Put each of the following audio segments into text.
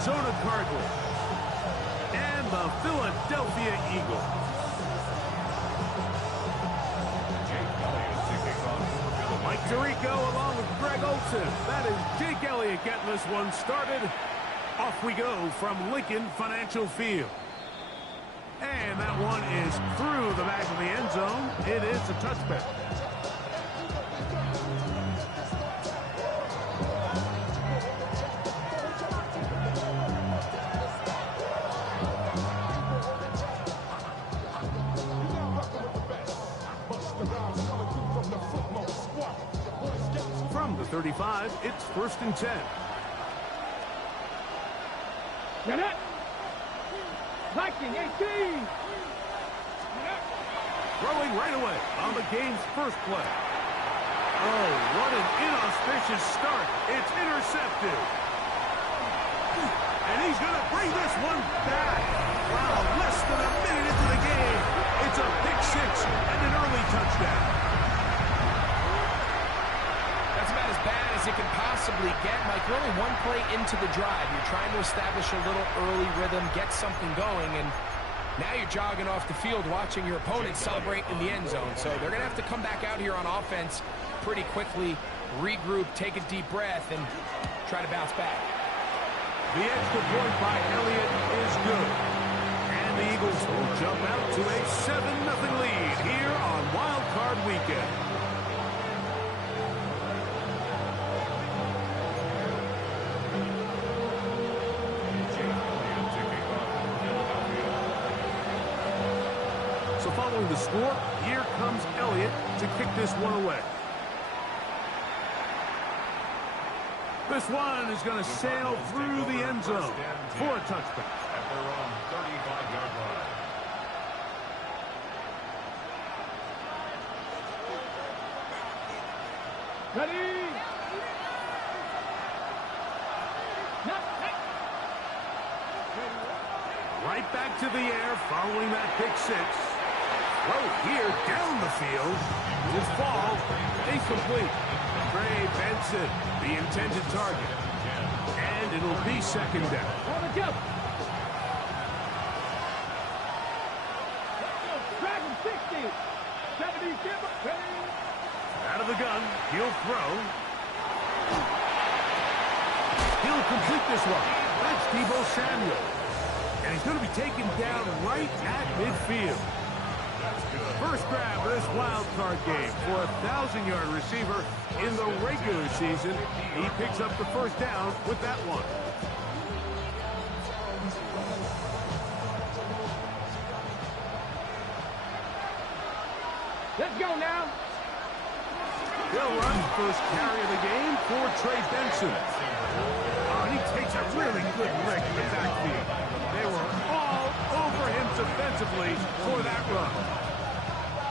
Arizona Cardinals and the Philadelphia Eagles. Mike Tirico along with Greg Olson. That is Jake Elliott getting this one started. Off we go from Lincoln Financial Field. And that one is through the back of the end zone. It is a touchback. From the 35, it's 1st and 10. Viking 18. Throwing right away on the game's first play. Oh, what an inauspicious start. It's intercepted. And he's going to bring this one back. Wow, less than a minute into the game. It's a pick six and an early touchdown. That's about as bad as it can possibly get. Mike, you're only one play into the drive. You're trying to establish a little early rhythm, get something going, and now you're jogging off the field watching your opponent celebrate in the end zone. So they're going to have to come back out here on offense pretty quickly, regroup, take a deep breath, and try to bounce back. The extra point by Elliott is good. And the Eagles will jump out to a 7-0 lead here on Wild Card Weekend. So following the score, here comes Elliott to kick this one away. This one is going to sail through the end zone for a touchback. At their own 35-yard line. Ready. Right back to the air following that pick six. Throw here down the field. His fall, incomplete. Trey Benson, the intended target. And it'll be 2nd down. On the jump. Dragon 60. 70. Out of the gun, he'll throw. He'll complete this one. That's Deebo Samuel. And he's going to be taken down right at midfield. First grab of this wild card game for a 1,000-yard receiver in the regular season. He picks up the first down with that one. Let's go now. He'll run first carry of the game for Trey Benson. Oh, and he takes a really good lick in the backfield. They were all over him defensively for that run.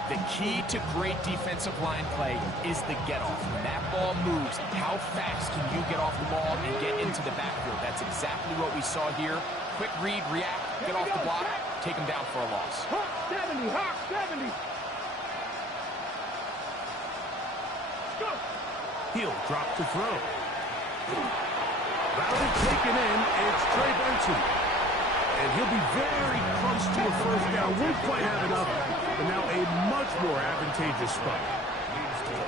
The key to great defensive line play is the get-off. When that ball moves, how fast can you get off the ball and get into the backfield? That's exactly what we saw here. Quick read, react, get off the block, take him down for a loss. Hawk 70, Hawk 70. Go. He'll drop to throw. Routed taken in, it's Trey Benson. And he'll be very close to a first down. Won't quite have enough, but now a much more advantageous spot.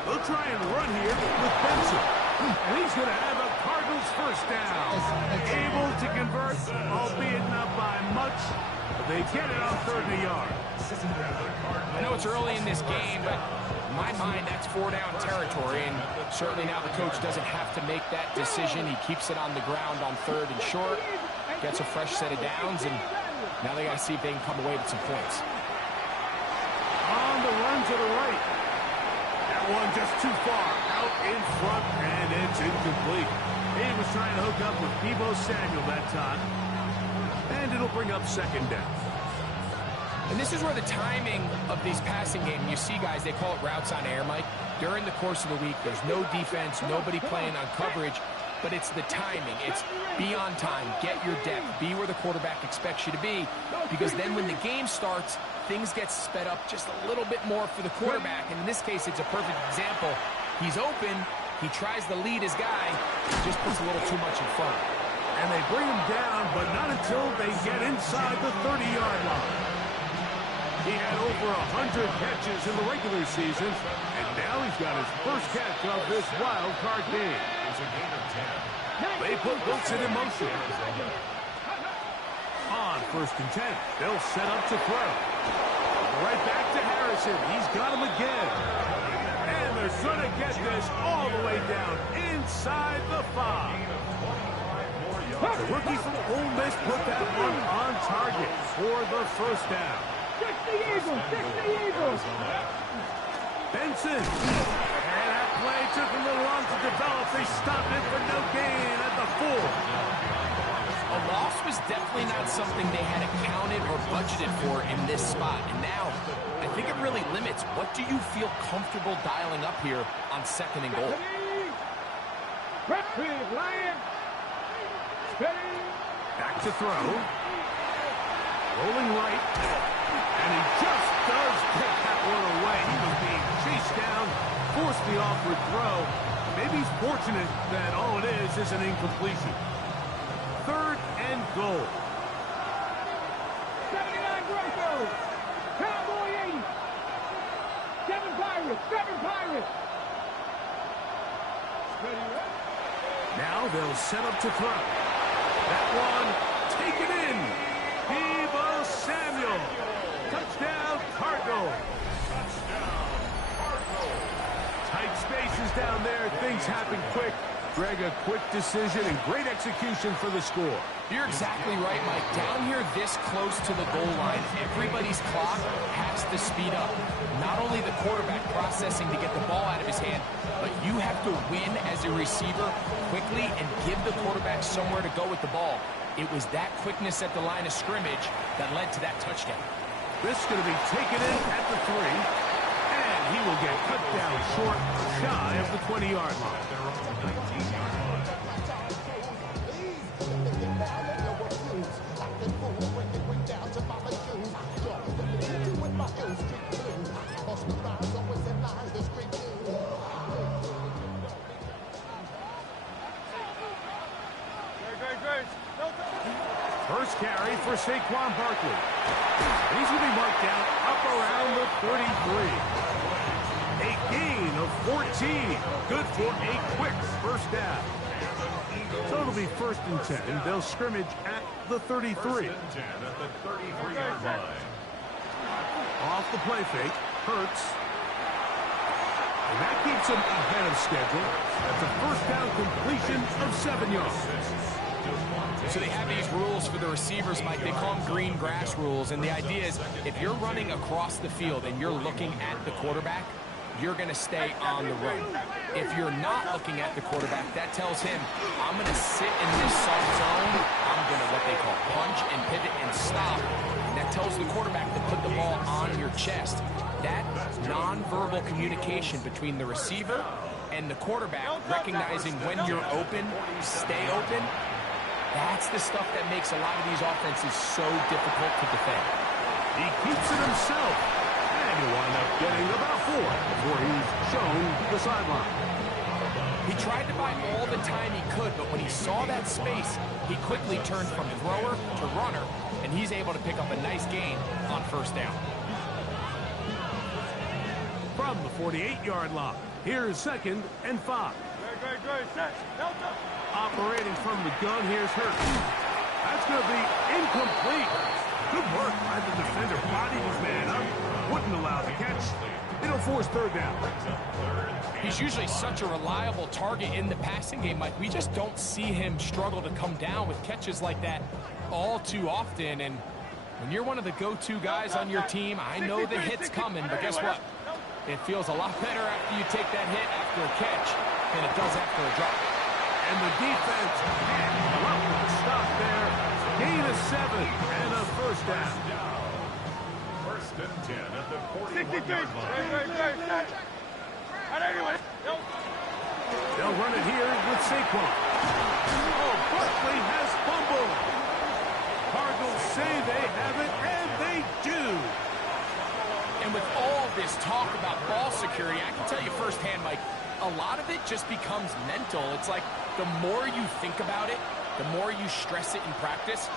They'll try and run here with Benson. And he's going to have a Cardinals first down. Able to convert, albeit not by much. But they get it on 30 yards. I know it's early in this game, but in my mind, that's 4-down territory. And certainly now the coach doesn't have to make that decision. He keeps it on the ground on 3rd and short. Gets a fresh set of downs, and now they got to see if they can come away with some points. On the run to the right. That one just too far out in front, and it's incomplete. He was trying to hook up with Deebo Samuel that time. And it'll bring up 2nd down. And this is where the timing of these passing games, you see guys, they call it routes on air, Mike. During the course of the week, there's no defense, nobody playing on coverage, but it's the timing. It's be on time, get your depth, be where the quarterback expects you to be, because then when the game starts, things get sped up just a little bit more for the quarterback. And in this case, it's a perfect example. He's open, he tries to lead his guy, just puts a little too much in front. And they bring him down, but not until they get inside the 30-yard line. He had over 100 catches in the regular season, and now he's got his first catch of this wild card game. They put Wilson in motion. On 1st and 10, they'll set up to throw. Right back to Harrison. He's got him again. And they're going to get this all the way down inside the 5. The rookie from Ole Miss put that one on target for the first down. 60 Eagles! 60 Eagles! Benson. And that play took a little long to develop. They stopped it for no gain at the 4. A loss was definitely not something they had accounted or budgeted for in this spot. And now, I think it really limits what do you feel comfortable dialing up here on 2nd and goal. Redfield, Lion! Steady! Back to throw. Rolling right. And he just does pick that one away. He was being chased down, forced the awkward throw. Maybe he's fortunate that all it is an incompletion. 3rd and goal. 79 Greco! Cowboy 80! 7 Pirates! 7 Pirates! Steady, right? Now they'll set up to throw. That one taken in. Deebo Samuel. Touchdown, Cardinals. Tight spaces down there. Things happen quick. Greg, a quick decision and great execution for the score. You're exactly right, Mike. Down here this close to the goal line, everybody's clock has to speed up. Not only the quarterback processing to get the ball out of his hand, but you have to win as a receiver quickly and give the quarterback somewhere to go with the ball. It was that quickness at the line of scrimmage that led to that touchdown. This is going to be taken in at the 3. And he will get cut down short, shy of the 20-yard line. First carry for Saquon Barkley. He's going to be marked down up around the 33. A gain of 14. Good for a quick first down. So it'll be 1st and 10. They'll scrimmage at the 33. Off the play fake. Hurts. And that keeps him ahead of schedule. That's a first down completion of 7 yards. So they have these rules for the receivers, Mike. They call them green grass rules. And the idea is if you're running across the field and you're looking at the quarterback, you're going to stay on the run. If you're not looking at the quarterback, that tells him, I'm going to sit in this soft zone. I'm going to what they call punch and pivot and stop. And that tells the quarterback to put the ball on your chest. That nonverbal communication between the receiver and the quarterback, recognizing when you're open, stay open, that's the stuff that makes a lot of these offenses so difficult to defend. He keeps it himself. And he'll wind up getting about 4 before he's shown the sideline. He tried to buy all the time he could, but when he saw that space, he quickly turned from thrower to runner, and he's able to pick up a nice gain on 1st down. From the 48-yard line, here's 2nd and 5. Operating from the gun, here's Hurts. That's going to be incomplete. Good work by the defender. Bodied his man up. Wouldn't allow the catch. It'll force 3rd down. He's usually such a reliable target in the passing game, Mike. We just don't see him struggle to come down with catches like that all too often. And when you're one of the go-to guys on your team, I know the hit's coming, but guess what? It feels a lot better after you take that hit after a catch than it does after a drop. And the defense can't come with the stop there. Gain of 7 and a first down. 1st and 10 at the 41-yard line. They'll run it here with Saquon. Oh, Barkley has fumbled. Cardinals say they have it, and they do. And with all this talk about ball security, I can tell you firsthand, Mike, a lot of it just becomes mental. It's like the more you think about it, the more you stress it in practice,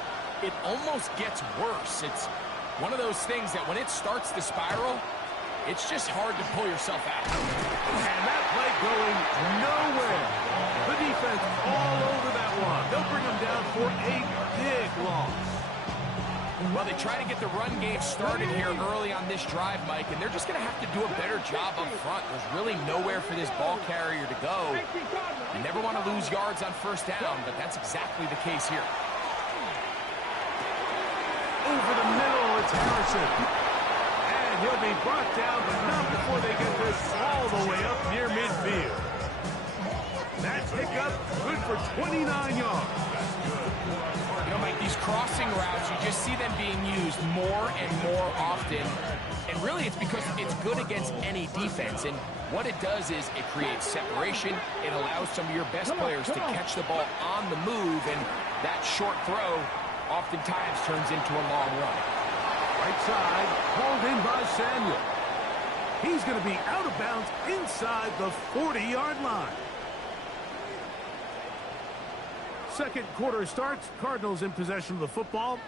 it almost gets worse. It's one of those things that when it starts to spiral, it's just hard to pull yourself out. And that play going nowhere. The defense all over that one. They'll bring them down for a big loss. Well, they try to get the run game started here early on this drive, Mike, and they're just going to have to do a better job up front. There's really nowhere for this ball carrier to go. You never want to lose yards on first down, but that's exactly the case here. Over the middle, it's Harrison. And he'll be brought down, but not before they get this all the way up near midfield. That pickup, good for 29 yards. You know, Mike, these crossing routes, you just see them being used more and more often. And really, it's because it's good against any defense. And what it does is it creates separation. It allows some of your best players to catch the ball on the move. And that short throw oftentimes turns into a long run. Right side, called in by Samuel. He's going to be out of bounds inside the 40-yard line. Second quarter starts. Cardinals in possession of the football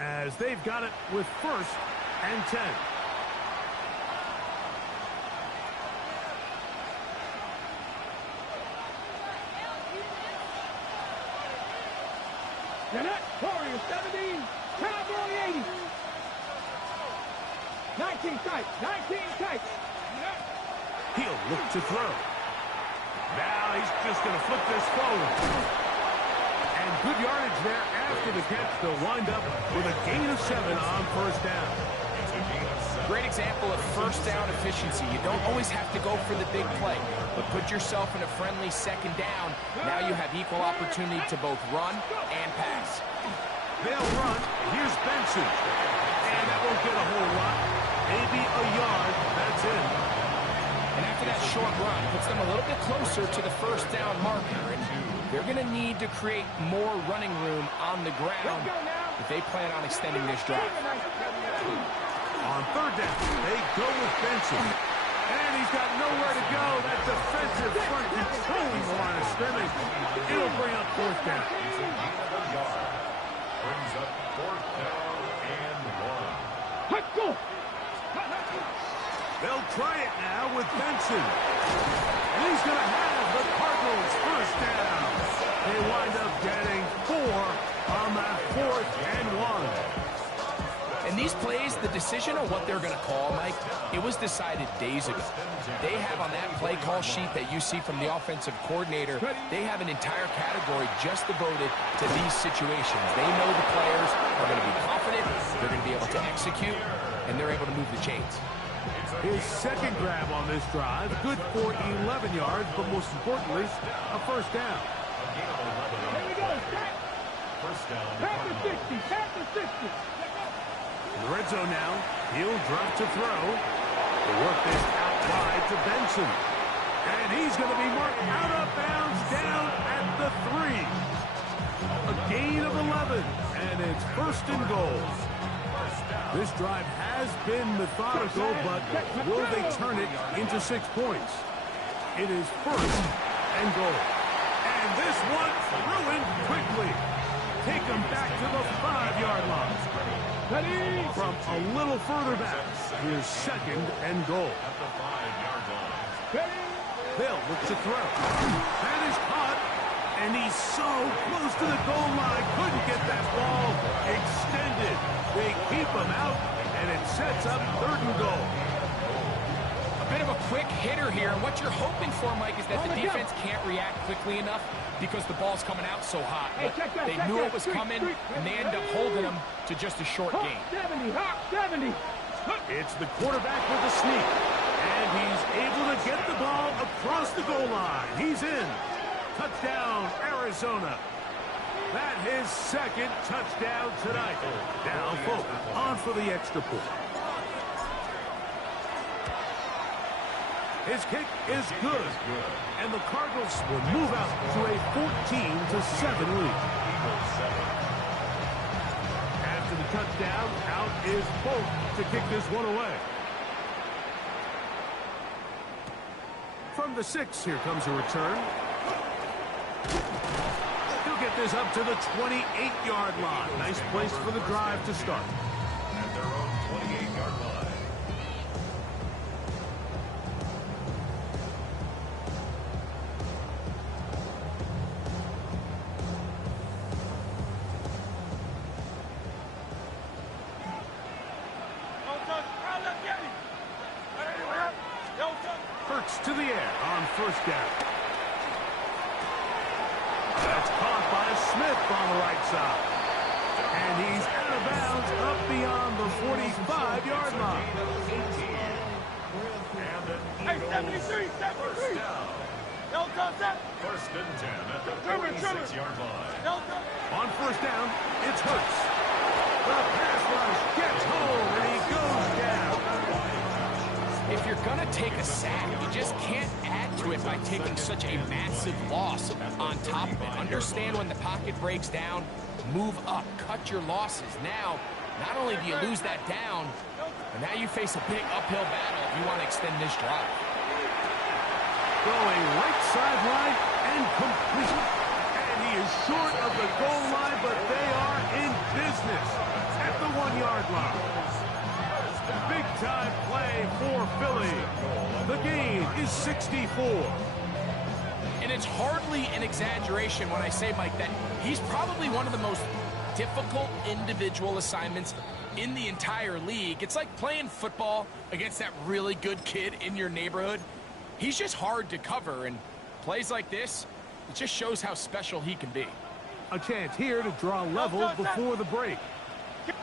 as they've got it with 1st and 10. Warrior 70, Cowboy 80. 19 tight, 19 tight. He'll look to throw. Now he's just going to flip this forward. And good yardage there after the catch. They'll wind up with a gain of 7 on first down. Great example of first down efficiency. You don't always have to go for the big play, but put yourself in a friendly second down. Now you have equal opportunity to both run and pass. They'll run. Here's Benson. And that won't get a whole lot. Maybe a yard. That's it. And after that short run, puts them a little bit closer to the first down marker. And they're going to need to create more running room on the ground if they plan on extending this drive. On third down, they go with Benson. And he's got nowhere to go. That defensive front controlling the line of scrimmage. It'll bring up fourth down. Brings up 4th down and 1. Let's go. They'll try it now with Benson. And he's going to have the Cardinals first down. They wind up getting 4 on that 4th and 1. And these plays, the decision on what they're going to call, Mike, it was decided days ago. They have on that play call sheet that you see from the offensive coordinator, they have an entire category just devoted to these situations. They know the players are going to be confident, they're going to be able to execute, and they're able to move the chains. His second grab on this drive, good for 11 yards, but most importantly, a first down. Here we go. First down. Past the 60. Past the 60. In the red zone now, he'll drop to throw. They work this out wide to Benson. And he's going to be marked out of bounds down at the 3. A gain of 11, and it's 1st and goal. This drive has been methodical, but will they turn it into 6 points? It is 1st and goal. And this one ruined quickly. Take them back to the 5-yard line. From a little further back, here's 2nd and goal. At the 5-yard line. They'll look to throw. That is caught, and he's so close to the goal line. Couldn't get that ball extended. They keep him out, and it sets up 3rd and goal. A bit of a quick hitter here, and what you're hoping for, Mike, is that the defense can't react quickly enough because the ball's coming out so hot. But they knew it was coming, and they end up holding them to just a short gain. 70. Hawk 70. It's the quarterback with a sneak, and he's able to get the ball across the goal line. He's in. Touchdown, Arizona. That his 2nd touchdown tonight. Now, folks, on for the extra point. His kick is good, and the Cardinals will move out to a 14-7 lead. After the touchdown, out is Polk to kick this one away. From the 6, here comes a return. He'll get this up to the 28-yard line. Nice place for the drive to start. At their own 28-yard line. Hurts to the air on first down. That's caught by Smith on the right side. And he's out of bounds up beyond the 45-yard line. Hey, 73, 73. First and 10 at the 46-yard line. On first down, it's Hurts. The pass rush gets home, and he goes down. If you're going to take a sack, you just can't add to it by taking such a massive loss on top of it. Understand when the pocket breaks down, move up, cut your losses. Now, not only do you lose that down, but now you face a big uphill battle if you want to extend this drive. Going right sideline and complete. And he is short of the goal line, but they are in business at the 1-yard line. Big-time play for Philly. The gain is 64. And it's hardly an exaggeration when I say, Mike, that he's probably one of the most difficult individual assignments in the entire league. It's like playing football against that really good kid in your neighborhood. He's just hard to cover, and plays like this, it just shows how special he can be. A chance here to draw level before the break.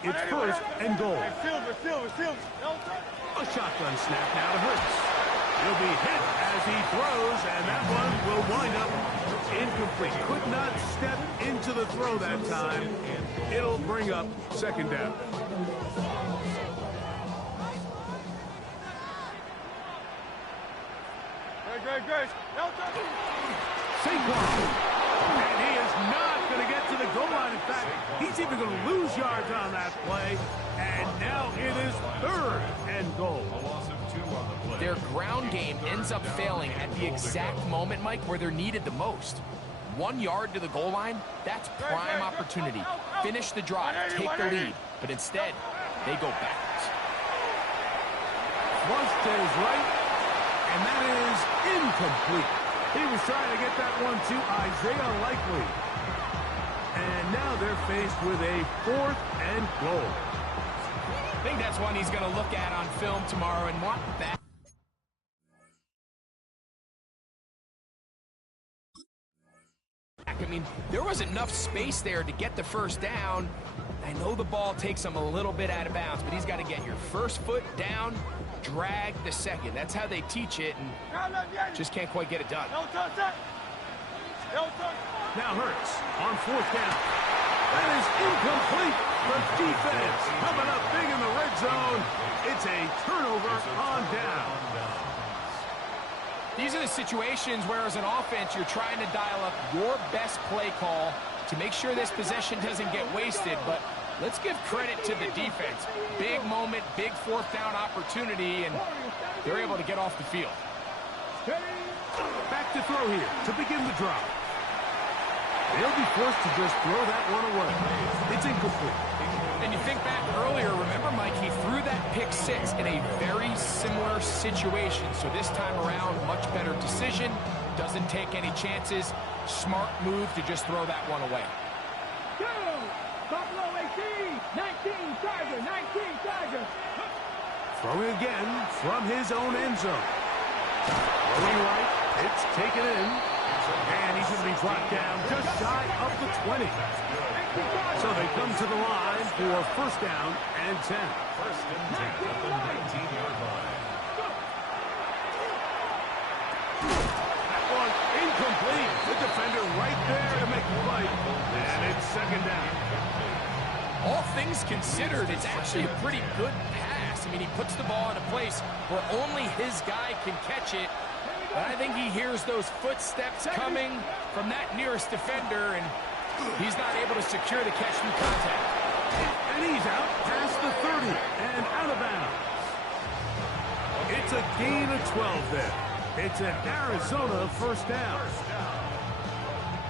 It's first and goal. A shotgun snap now to Hurts. He'll be hit as he throws, and that one will wind up incomplete. Could not step into the throw that time. It'll bring up second down. Saquon. And he is not going to get to the goal line. In fact, he's even going to lose yards on that play. And now it is third and goal. A loss of 2 on the play. Their ground game ends up failing at the exact moment, Mike, where they're needed the most. 1 yard to the goal line, that's prime opportunity. Finish the drive, take the lead. But instead, they go backwards. Once to his right, and that is incomplete. He was trying to get that one to Isaiah Likely. And now they're faced with a 4th and goal. I think that's one he's going to look at on film tomorrow and want that. I mean, there was enough space there to get the first down. I know the ball takes him a little bit out of bounds, but he's got to get your first foot down, drag the second. That's how they teach it, and just can't quite get it done. Now Hurts on 4th down. That is incomplete. The defense coming up big in the red zone. It's a turnover on down. These are the situations where, as an offense, you're trying to dial up your best play call to make sure this possession doesn't get wasted. But let's give credit to the defense. Big moment, big 4th down opportunity, and they're able to get off the field. Back to throw here to begin the drive. They'll be forced to just throw that one away. It's incomplete. And you think back earlier, remember, Mike, he threw that pick 6 in a very similar situation. So this time around, much better decision. Doesn't take any chances. Smart move to just throw that one away. Go! Buffalo 18, 19 Tiger, 19 Tiger. Throwing again from his own end zone. Throwing right, it's taken in. And he's going to be brought down just shy of the 20. So they come to the line for first down and 10. First and 10 at the 19-yard line. That one incomplete. The defender right there to make the play. And it's second down. All things considered, it's actually a pretty good pass. I mean, he puts the ball in a place where only his guy can catch it. But I think he hears those footsteps coming from that nearest defender, and he's not able to secure the catch through contact. And he's out past the 30 and out of bounds. It's a gain of 12 there. It's an Arizona first down.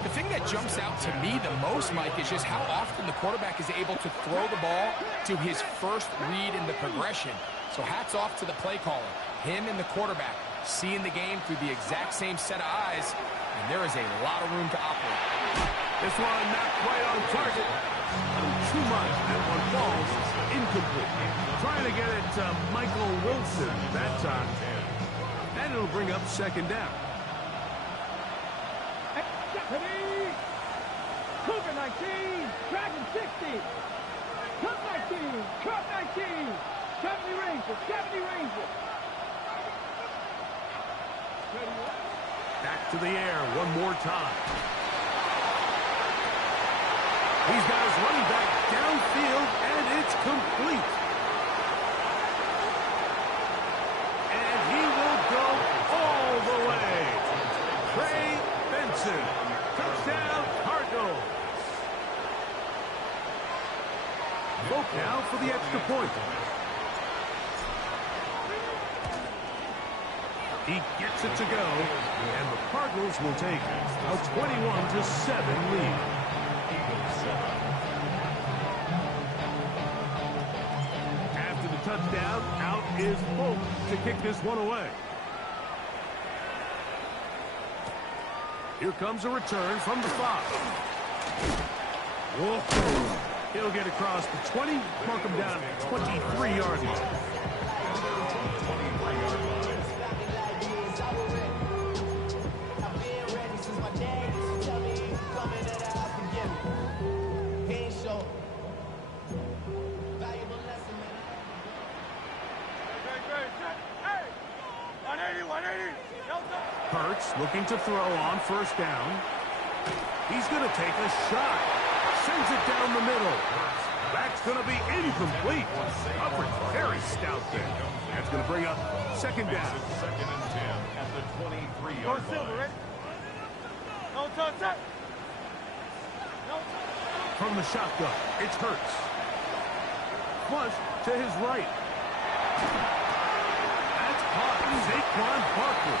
The thing that jumps out to me the most, Mike, is just how often the quarterback is able to throw the ball to his first read in the progression. So hats off to the play caller. Him and the quarterback seeing the game through the exact same set of eyes, and there is a lot of room to operate. This one not quite on target. Too much. That one falls incomplete. Trying to get it to Michael Wilson that time. And it'll bring up second down. Cougar 19, Dragon 60. Cup 19, Cup 19. 70 Rangers, 70 Rangers. Back to the air one more time. He's got his running back downfield, and it's complete. And he will go all the way. Trey Benson, touchdown Cardinals. Vote now for the extra point. He gets it to go, and the Cardinals will take a 21-7 lead. After the touchdown, out is Folk to kick this one away. Here comes a return from the 5. Whoa. He'll get across the 20, mark him down at 23-yard line. Hurts looking to throw on first down. He's going to take a shot. Sends it down the middle. That's going to be incomplete. Coverage very stout there. That's going to bring up second down. Second and 10 at the 23-yard line. From the shotgun, it's Hurts. Flush to his right. That's caught. Saquon Barkley.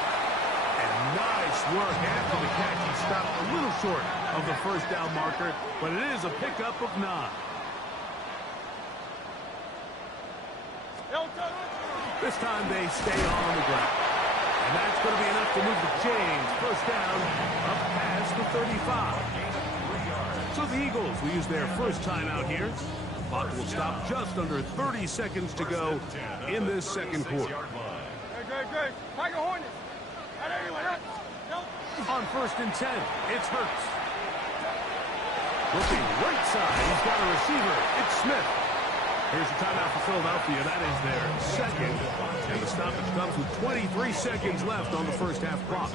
And nice work after the catch. He stopped a little short of the first down marker, but it is a pickup of 9. This time they stay on the ground. And that's going to be enough to move the chains. First down, up past the 35. So the Eagles will use their first timeout here. Clock will stop just under 30 seconds to go in this second quarter. On first and 10, it's Hurts. Looking right side, he's got a receiver. It's Smith. Here's the timeout for Philadelphia. That is their second. And the stoppage comes with 23 seconds left on the first half clock.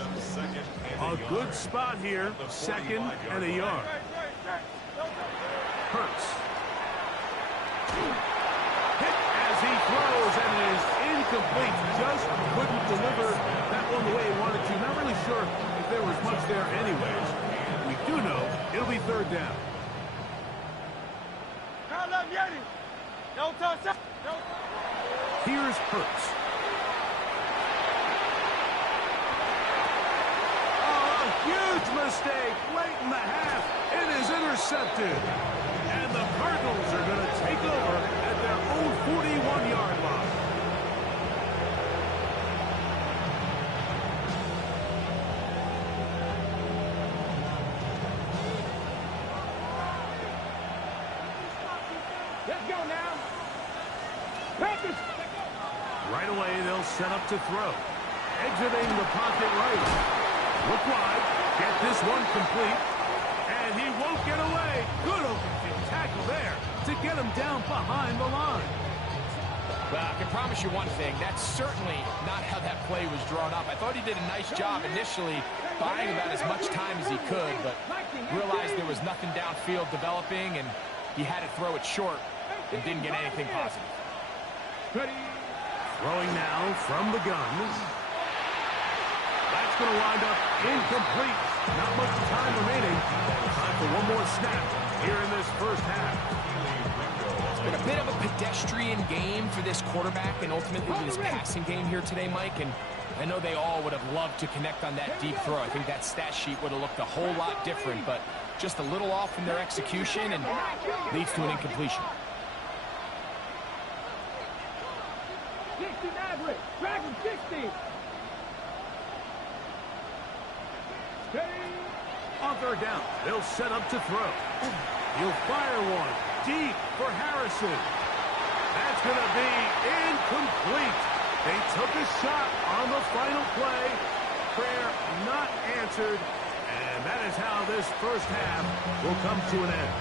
A good spot here. Second and a yard. Hurts. Hit as he throws, and it is incomplete. Just couldn't deliver that one the way he wanted to. Not really sure if there was much there anyways. We do know it'll be third down. Here's Hurts. Oh, a huge mistake late in the half. It is intercepted. And the Cardinals are going to take over at their own 41-yard line. Let's go now. Practice. Right away, they'll set up to throw. Exiting the pocket right. Look wide. Get this one complete. And he won't get away. Good open field tackle there to get him down behind the line. Well, I can promise you one thing. That's certainly not how that play was drawn up. I thought he did a nice job initially buying about as much time as he could, but realized there was nothing downfield developing, and he had to throw it short and didn't get anything positive. Throwing now from the gun. That's going to wind up incomplete. Not much time remaining. Time for one more snap here in this first half. It's been a bit of a pedestrian game for this quarterback and ultimately this passing game here today, Mike. And I know they all would have loved to connect on that deep throw. I think that stat sheet would have looked a whole lot different, but just a little off in their execution and leads to an incompletion. 60 average. Dragon 60. On third down, they'll set up to throw. He'll fire one deep for Harrison. That's going to be incomplete. They took a shot on the final play. Prayer not answered. And that is how this first half will come to an end.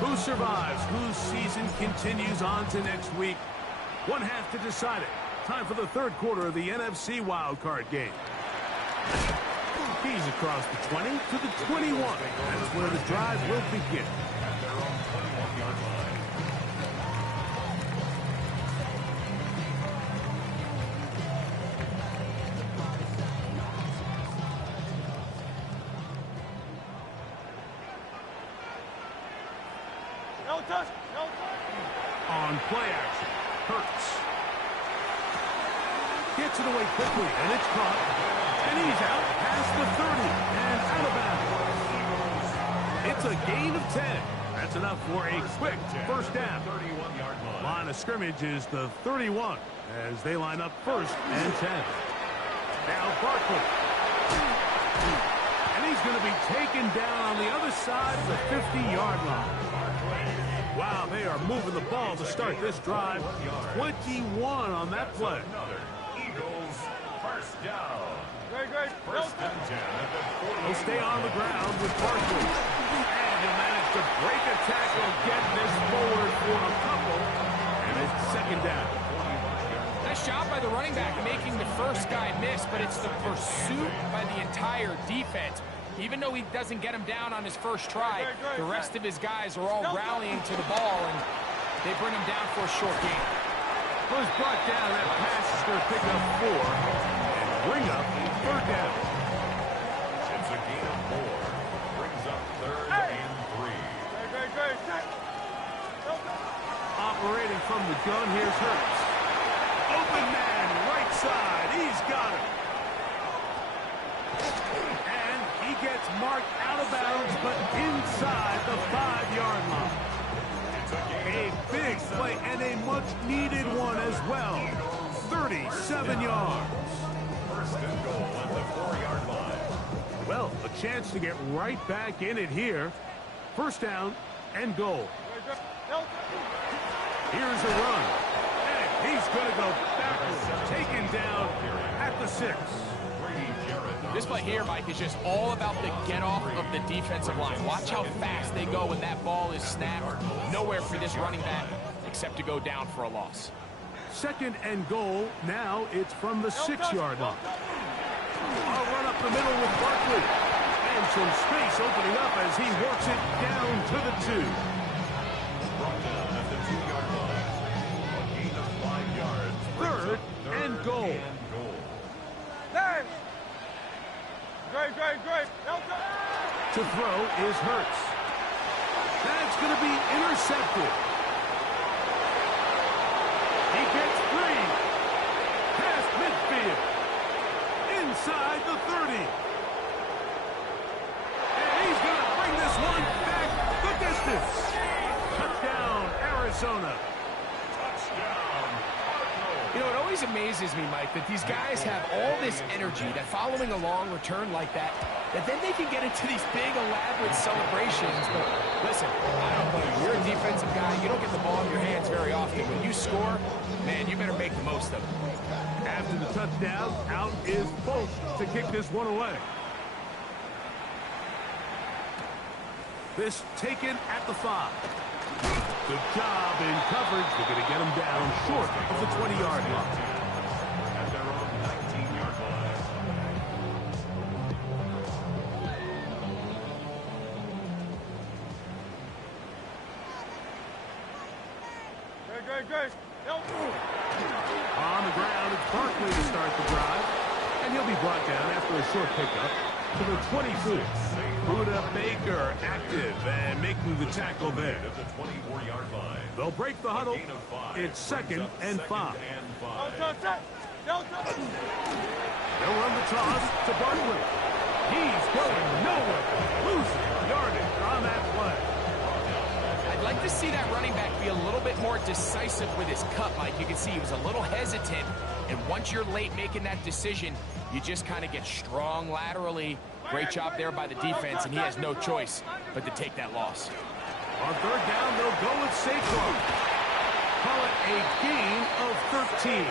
Who survives? Whose season continues on to next week? One half to decide it. Time for the third quarter of the NFC wildcard game. He's across the 20 to the 21. That's where the drive will begin. On play action, Hurts gets it away quickly, and it's caught. And he's out past the 30 and out of bounds. It's a gain of 10. That's enough for a quick first down. Line of scrimmage is the 31 as they line up first and 10. Now Barkley. And he's going to be taken down on the other side of the 50-yard line. Wow, they are moving the ball to start this drive. 21 on that play. Eagles, first down. Great. First and 10 at the 40. He'll stay on the ground with Barkley. And he'll manage to break a tackle, get this forward for a couple. And it's second down. Nice job by the running back making the first guy miss, but it's the pursuit by the entire defense. Even though he doesn't get him down on his first try, the rest of his guys are all rallying to the ball, and they bring him down for a short gain. Was brought down. That pass is going to pick up 4 and bring up third down. It's a gain of 4. Brings up third and 3. Operating from the gun, here's Hurts. Open man, right side. He's got it. And he gets marked out of bounds, but inside the 5-yard line. A big play and a much-needed one as well. 37 yards. First and goal at the 4-yard line. Well, a chance to get right back in it here. First down and goal. Here's a run. And he's going to go backwards. Taken down at the 6. This play here, Mike, is just all about the get-off of the defensive line. Watch how fast they go when that ball is snapped. Nowhere for this running back except to go down for a loss. Second and goal. Now it's from the 6-yard line. A run up the middle with Barkley. And some space opening up as he works it down to the 2. Brought down at the 2-yard line. A gain of 5 yards. Third and goal. Great. To throw is Hurts. That's going to be intercepted. He gets 3. Past midfield. Inside the 30. And he's going to bring this one back the distance. Touchdown, Arizona. You know, it always amazes me, Mike, that these guys have all this energy that following a long return like that then they can get into these big, elaborate celebrations. But listen, I don't know. You're a defensive guy. You don't get the ball in your hands very often. When you score, man, you better make the most of it. After the touchdown, out is Bolt to kick this one away. This taken at the 5. Good job in coverage. They're going to get him down short of the 20-yard line. At their own 19-yard line. Great. On the ground, it's Barkley to start the drive. And he'll be brought down after a short pickup to the 24. Buda Baker active and making the tackle there. At the 24-yard line. They'll break the huddle. A gain of 5. It's second and 5. No, They'll run the toss to Barkley. He's going nowhere. Losing yardage on that play. I'd like to see that running back be a little bit more decisive with his cut, Mike. You can see he was a little hesitant, and once you're late making that decision, you just kind of get strong laterally. Great job there by the defense, and he has no choice but to take that loss. On third down, they'll go with Saquon. Call it a gain of 13.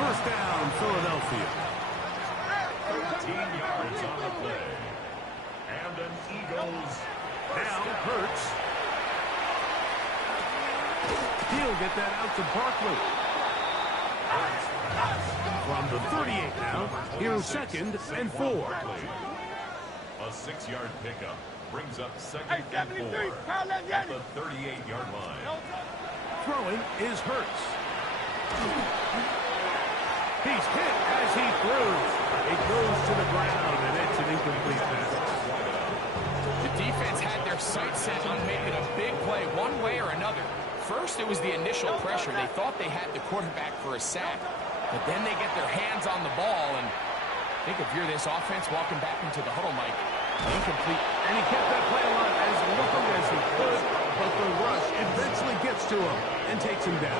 First down, Philadelphia. 13 yards on the play. And an Eagles. Now Hurts. He'll get that out to Barkley. From the 38 now, here's second and 4. A 6-yard pickup brings up second and 4 at the 38-yard line. Throwing is Hurts. He's hit as he throws. It goes to the ground, and it's an incomplete pass. The defense had their sights set on making a big play one way or another. First, it was the initial pressure. They thought they had the quarterback for a sack, but then they get their hands on the ball, and I think if you're this offense walking back into the huddle, Mike, incomplete. And he kept that play alive as long as he could, but the rush eventually gets to him and takes him down.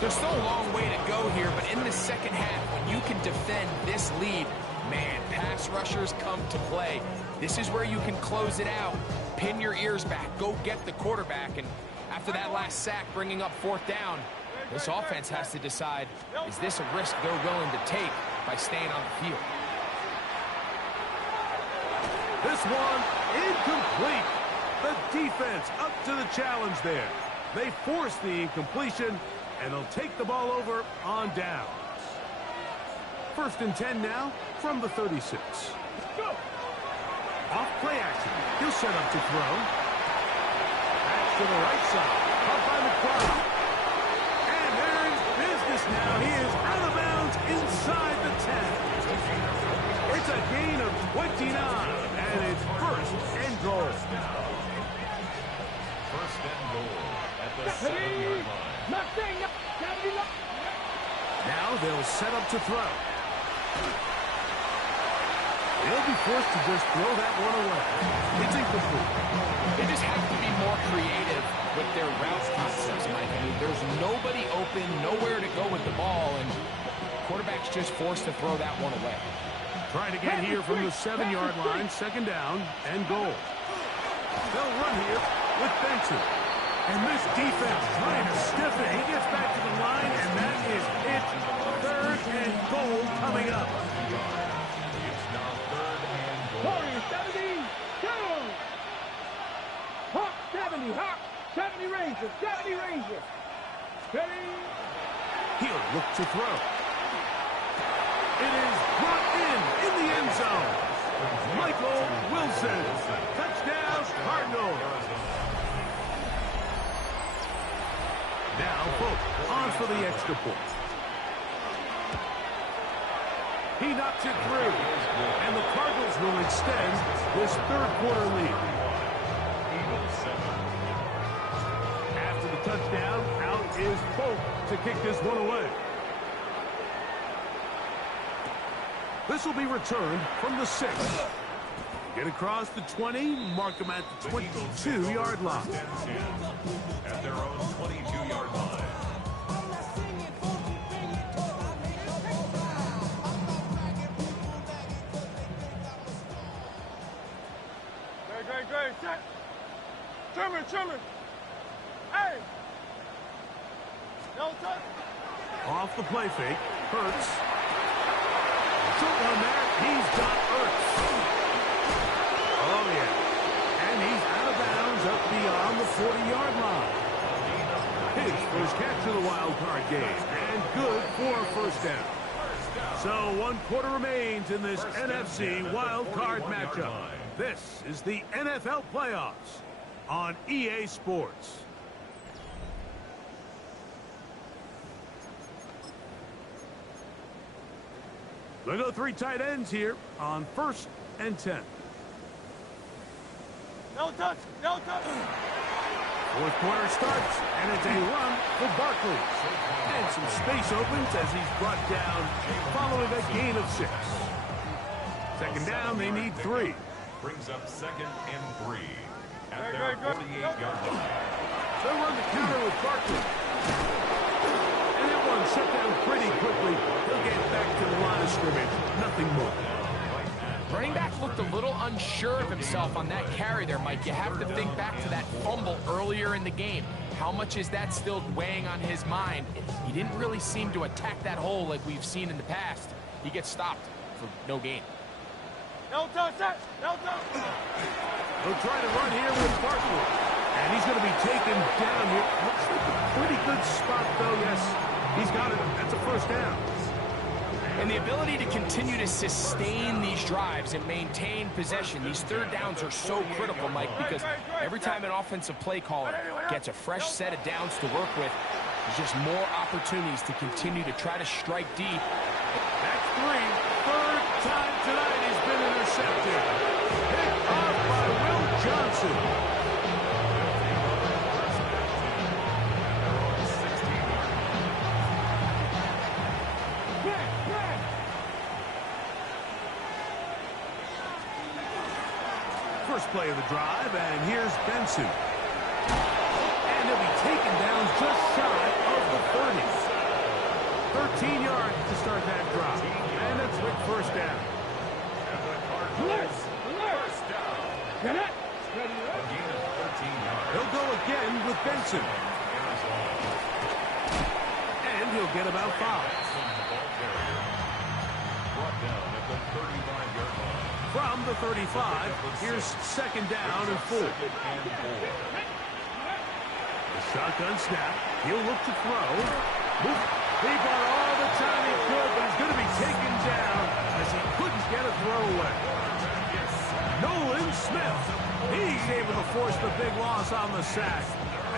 There's still a long way to go here, but in the second half, when you can defend this lead, man, pass rushers come to play. This is where you can close it out, pin your ears back, go get the quarterback, and after that last sack bringing up fourth down, this offense has to decide, is this a risk they're willing to take by staying on the field? This one incomplete. The defense up to the challenge there. They force the incompletion, and they'll take the ball over on downs. First and 10 now from the 36. Off play action. He'll set up to throw. Back to the right side. Caught by McBride. And they're in business now. He is out of bounds inside the 10. It's a gain of 29, and it's first and goal. First and goal at the 7-yard line. Now they'll set up to throw. They'll be forced to just throw that one away. It's incomplete. They just have to be more creative with their route concepts, Mike. I mean, there's nobody open, nowhere to go with the ball, and quarterback's just forced to throw that one away. Trying to get here from the 7-yard line, second down and goal. They'll run here with Benson. And this defense trying to stiff it. He gets back to the line, and that is it. Third and goal coming up. It's now third and goal. Warrior 70, down. Hawk 70, Hawk 70 Rangers, 70 Rangers. Ready? He'll look to throw. It is brought in the end zone. Michael Wilson. Touchdown, Cardinals. Now, Pope on for the extra point. He knocks it through, and the Cardinals will extend this third quarter lead. Eagles 7. After the touchdown, out is Pope to kick this one away. This will be returned from the 6. Get across the 20, mark them at the 22-yard line. At their own 22-yard line. Great, set. Trimmer. Hey! No touch. Off the play fake, Hurts. Short one there, he's got Hurts. Oh, yeah. And he's out of bounds up beyond the 40-yard line. His first catch of the wild card game, and good for a first down. So 1 quarter remains in this NFC wild card matchup. This is the NFL playoffs on EA Sports. They go 3 tight ends here on 1st and 10. No touch. No touch. 4th quarter starts, and it's a run for Barkley. And some space opens as he's brought down following a gain of 6. 2nd down, they need 3. Brings up 2nd and 3 at their 48-yard line. They'll run the counter with Barkley. And that one shut down pretty quickly. He'll get back to the line of scrimmage. Nothing more. Running back looked a little unsure of himself on that carry there, Mike. You have to think back to that fumble earlier in the game. How much is that still weighing on his mind? He didn't really seem to attack that hole like we've seen in the past. He gets stopped for no gain. No touch. No touch. They'll try to run here with Barkley. And he's going to be taken down here. Looks like a pretty good spot, though. Yes, he's got it. That's a 1st down. And the ability to continue to sustain these drives and maintain possession, these 3rd downs are so critical, Mike, because every time an offensive play caller gets a fresh set of downs to work with, there's just more opportunities to continue to try to strike deep. That's 3. 3rd time tonight he's been intercepted. Picked off by Will Johnson. First play of the drive, and here's Benson. And he'll be taken down just shy of the 30. 13 yards to start that drive. And it's with 1st down. Get it. He'll go again with Benson. And he'll get about 5. Brought down at the 35-yard line. From the 35, here's 2nd down and 4. The shotgun snap. He'll look to throw. He bought all the time he could, but he's going to be taken down as he couldn't get a throw away. Nolan Smith. He's able to force the big loss on the sack,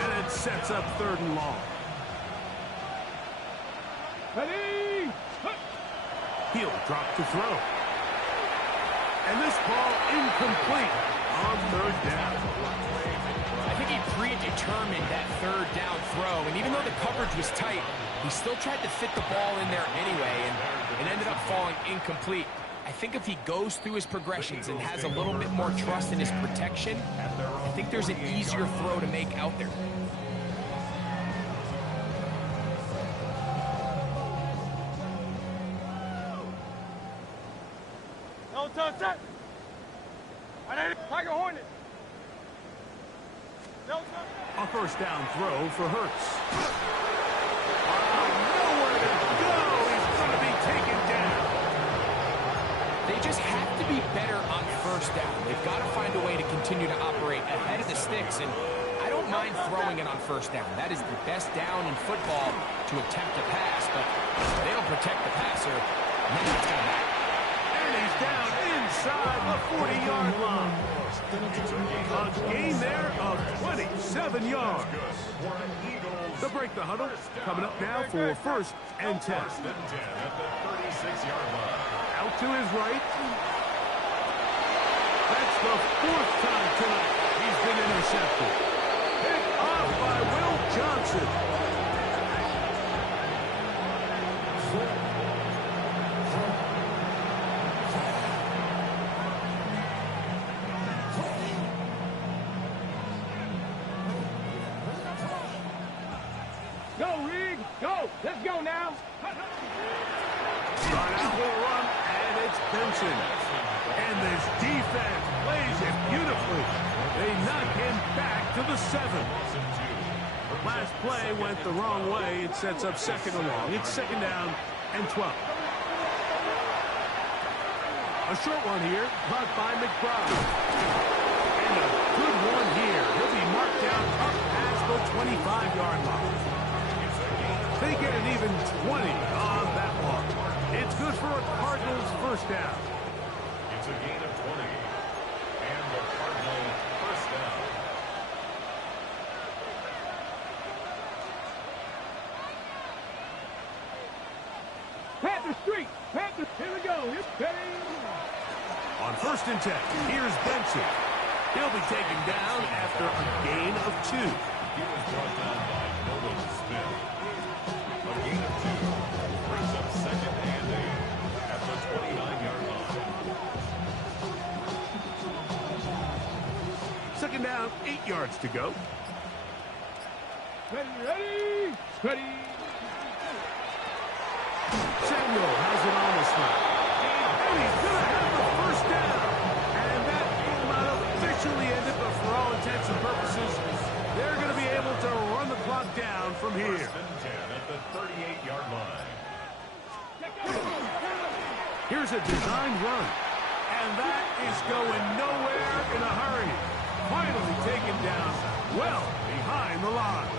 and it sets up 3rd and long. Ready. He'll drop to throw. And this ball incomplete on 3rd down. I think he predetermined that 3rd down throw, and even though the coverage was tight, he still tried to fit the ball in there anyway, and it ended up falling incomplete. I think if he goes through his progressions and has a little bit more trust in his protection, I think there's an easier throw to make out there. No touch. Tiger Hornet. No touch. A 1st down throw for Hurts. Nowhere to go. He's going to be taken down. They just have to be better on 1st down. They've got to find a way to continue to operate ahead of the sticks, and I don't mind throwing it on 1st down. That is the best down in football to attempt a pass, but if they don't protect the passer, nothing's going to matter. And he's down inside the 40-yard line. A gain there of 27 yards. They'll break the huddle. Coming up now for 1st and 10. At the 36-yard line. Out to his right. That's the 4th time tonight he's been intercepted. Picked off by Will Johnson. Go, Reed. Go. Let's go now. Start out will run, and it's Benson. And this defense plays it beautifully. They knock him back to the 7. Last play went the wrong way. It sets up 2nd and long. It's 2nd down and 12. A short one here, caught by McBride. And a good one here. He'll be marked down up past the 25-yard line. They get an even 20 on that one. It's good for a Cardinals 1st down. It's a gain of 20. And the Cardinals 1st down. Pass Panther Street. Panther. Here we go. Ready. On 1st and 10, here's Benson. He'll be taken down after a gain of 2. He was brought down by Nolan Smith. A gain of 2 brings up 2nd and 8 at the 29-yard line. 2nd down, 8 yards to go. Ready. Ready. Samuel has it on this one. And he's going to have the 1st down. And that will not officially end it, but for all intents and purposes, they're going to be able to run the clock down from here. 1st and 10 at the 38-yard line. Here's a designed run. And that is going nowhere in a hurry. Finally taken down well behind the line.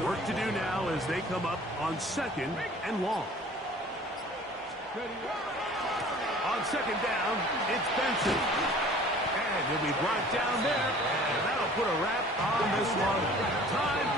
Work to do now as they come up on 2nd and long. On 2nd down, it's Benson. And he'll be brought down there. And that'll put a wrap on this one. Time